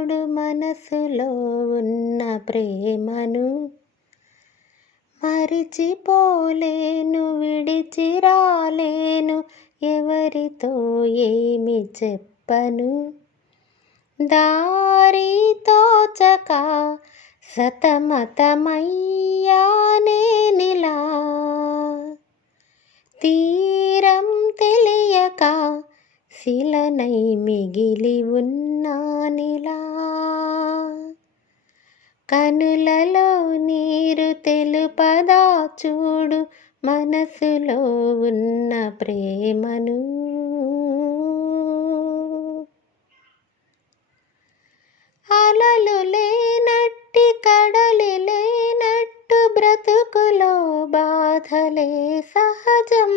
చూడు మనసులో ఉన్న ప్రేమను. మరిచిపోలేను విడిచి రాలేను, ఎవరితో ఏమి చెప్పను. దారి తోచక సతమతమయ్యానేనిలా, తీరం తెలియక శిలనై మిగిలి ఉన్నానిలా. కనులలో నీరు తెలుపదా చూడు మనసులో ఉన్న ప్రేమను. అలలు లేనట్టి కడలి లేనట్టు బ్రతుకులో బాధలే సహజం.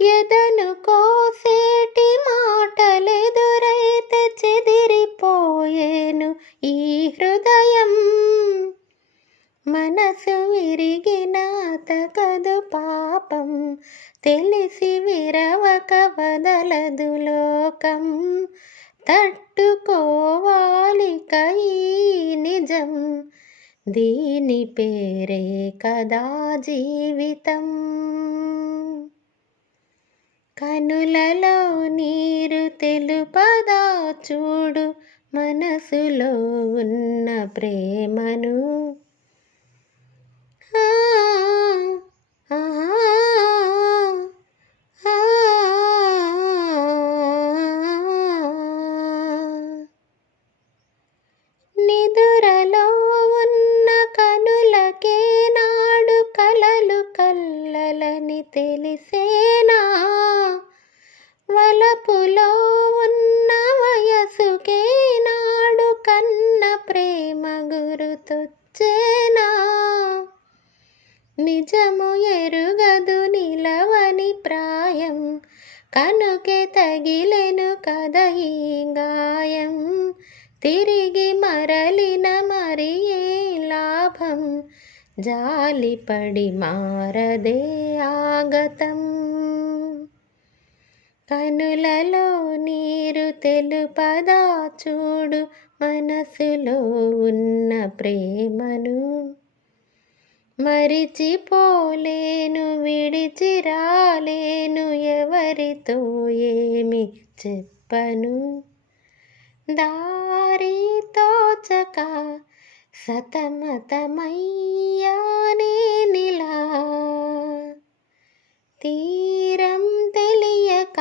ఎదను కోసేటి మాటలెదురైతే చెదిరిపోయేను ఈ హృదయం. మనసు విరిగిన అతకదు పాపం, తెలిసి విరవక వదలదు లోకం. తట్టుకోవాలిక ఈ నిజం, దీని పేరే కదా జీవితం. కనులలో నీరు తెలుపదా చూడు మనసులో ఉన్న ప్రేమను. నిదురలో ఉన్న కనులకే నాడు కలలు కల్లలని తెలిసేనా. వలపులో ఉన్న వయసుకే నాడు కన్న ప్రేమ గురుతొచ్చేనా. నిజము ఎరుగదు నిలవని ప్రాయం, కనుకే తగిలెను కద ఈ గాయం. తిరిగి మరలిన మరి ఏ లాభం, జాలిపడి మారదే ఆగతం. కనులలో నీరు తెలుపదా చూడు మనసులో ఉన్న ప్రేమను. మరిచిపోలేను విడిచి రాలేను, ఎవరితో ఏమి చెప్పను. దారి తోచక సతమతమయ్యానేనిలా, తీరం తెలియక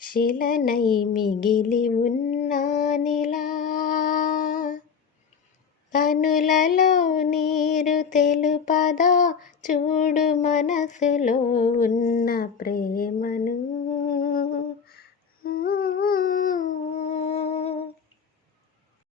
శిలనై మిగిలి ఉన్నానిలా. కనులలో నీరు తెలుపదా చూడు మనసులో ఉన్న ప్రేమను.